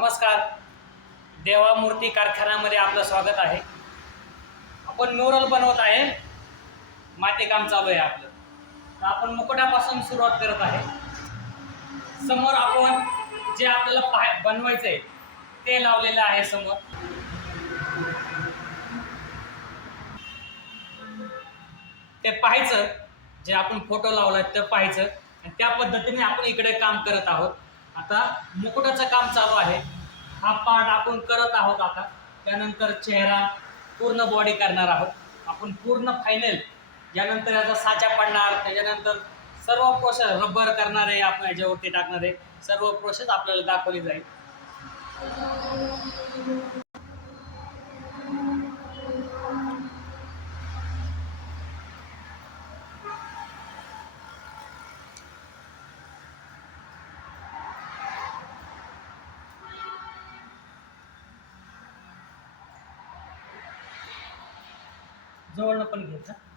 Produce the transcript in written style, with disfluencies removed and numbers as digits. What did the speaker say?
नमस्कार. देवा मूर्ती कारखान्यामध्ये आपलं स्वागत आहे. आपण म्युरल बनवत आहे. मातीकाम चालू आहे आपलं. तर आपण मुकुटापासून सुरुवात करत आहे. समोर आपण जे आपल्याला बनवायचं आहे ते लावलेलं आहे समोर. ते पाहायचं, जे आपण फोटो लावलाय ते पाहायचं आणि त्या पद्धतीने आपण इकडे काम करत आहोत. आता मुकुटाचं काम चालू आहे. हा पार्ट आपण करत आहोत. आता त्यानंतर चेहरा, पूर्ण बॉडी करणार आहोत आपण. पूर्ण फायनल यानंतर याचा साचा पडणार, त्याच्यानंतर सर्व प्रोसेस रबर करणार आहे आपण, याच्यावरती टाकणार आहे. सर्व प्रोसेस आपल्याला दाखवली जाईल. जवळनं पण घ्यायचं.